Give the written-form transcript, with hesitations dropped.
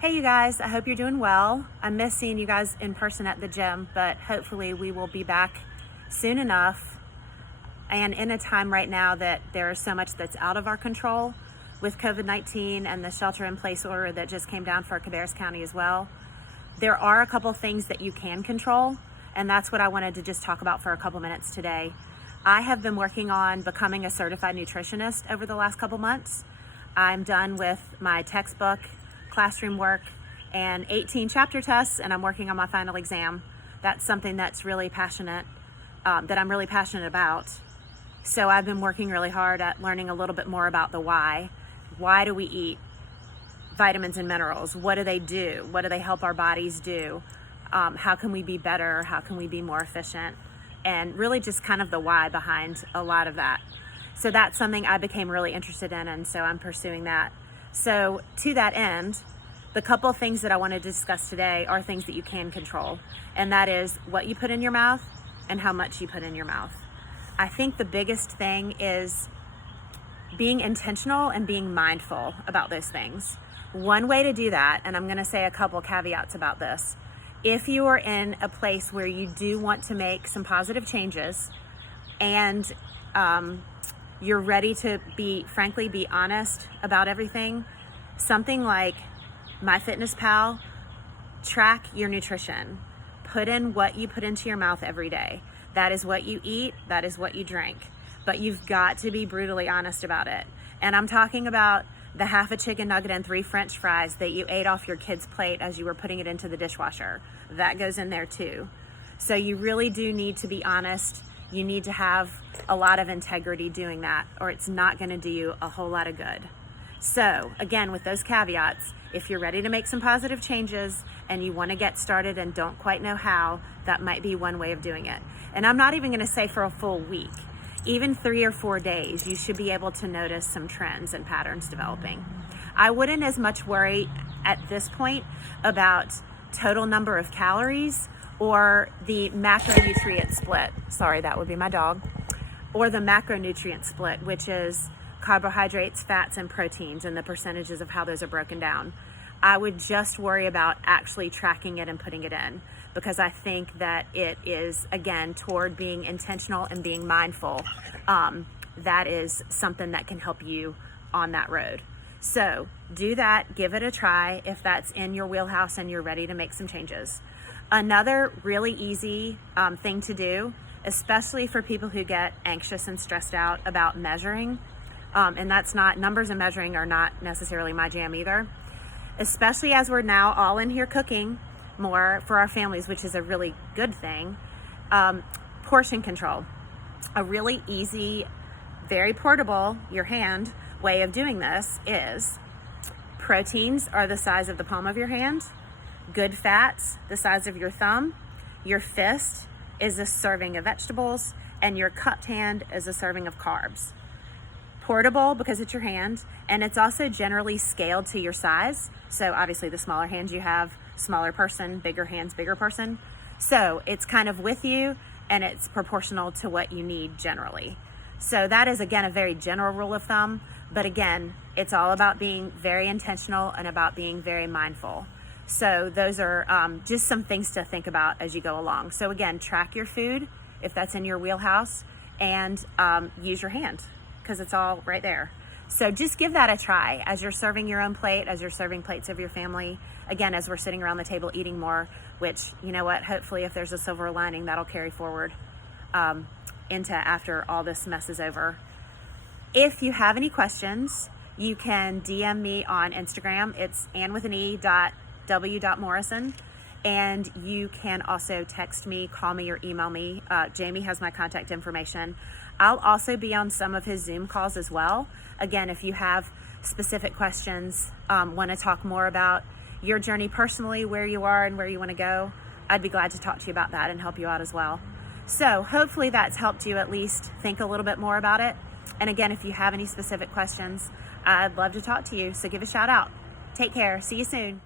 Hey you guys, I hope you're doing well. I miss seeing you guys in person at the gym, but hopefully we will be back soon enough. And in a time right now that there is so much that's out of our control with COVID-19 and the shelter in place order that just came down for Cabarrus County as well, there are a couple things that you can control, and that's what I wanted to just talk about for a couple minutes today. I have been working on becoming a certified nutritionist over the last couple months. I'm done with my textbook, classroom work, and 18 chapter tests, and I'm working on my final exam. That's something that's really passionate, that I'm really passionate about. So I've been working really hard at learning a little bit more about the why. Why do we eat vitamins and minerals? What do they do? What do they help our bodies do? How can we be better? How can we be more efficient? And really just kind of the why behind a lot of that. So that's something I became really interested in, and so I'm pursuing that. So to that end, the couple of things that I want to discuss today are things that you can control, and that is what you put in your mouth and how much you put in your mouth. I think the biggest thing is being intentional and being mindful about those things. One way to do that, and I'm going to say a couple caveats about this, if you are in a place where you do want to make some positive changes and you're ready to frankly be honest about everything, something like MyFitnessPal, track your nutrition. Put in what you put into your mouth every day. That is what you eat, that is what you drink. But you've got to be brutally honest about it. And I'm talking about the half a chicken nugget and 3 French fries that you ate off your kid's plate as you were putting it into the dishwasher. That goes in there too. So you really do need to be honest. You need to have a lot of integrity doing that, or it's not going to do you a whole lot of good. So again, with those caveats, if you're ready to make some positive changes and you want to get started and don't quite know how, that might be one way of doing it. And I'm not even going to say for a full week. Even 3 or 4 days, you should be able to notice some trends and patterns developing. I wouldn't as much worry at this point about total number of calories or the macronutrient split. Sorry, that would be my dog. Or the macronutrient split, which is carbohydrates, fats, and proteins, and the percentages of how those are broken down. I would just worry about actually tracking it and putting it in, because I think that it is, again, toward being intentional and being mindful. That is something that can help you on that road. So do that, give it a try if that's in your wheelhouse and you're ready to make some changes. Another really easy thing to do, especially for people who get anxious and stressed out about measuring, and that's not, numbers and measuring are not necessarily my jam either, especially as we're now all in here cooking more for our families, which is a really good thing. Portion control, a really easy, very portable, your hand way of doing this is proteins are the size of the palm of your hand, good fats the size of your thumb, your fist is a serving of vegetables, and your cupped hand is a serving of carbs. Portable because it's your hand, and it's also generally scaled to your size. So obviously the smaller hands you have, smaller person, bigger hands, bigger person. So it's kind of with you and it's proportional to what you need generally. So that is, again, a very general rule of thumb, but again, it's all about being very intentional and about being very mindful. So those are just some things to think about as you go along. So again, track your food if that's in your wheelhouse, and use your hand because it's all right there. So just give that a try as you're serving your own plate, as you're serving plates of your family. Again, as we're sitting around the table eating more, which, you know what, hopefully if there's a silver lining, that'll carry forward into after all this mess is over. If you have any questions, you can DM me on Instagram. It's ann.w.morrison. And you can also text me, call me, or email me. Jamie has my contact information. I'll also be on some of his Zoom calls as well. Again, if you have specific questions, want to talk more about your journey personally, where you are and where you want to go, I'd be glad to talk to you about that and help you out as well. So hopefully that's helped you at least think a little bit more about it. And again, if you have any specific questions, I'd love to talk to you. So give a shout out. Take care. See you soon.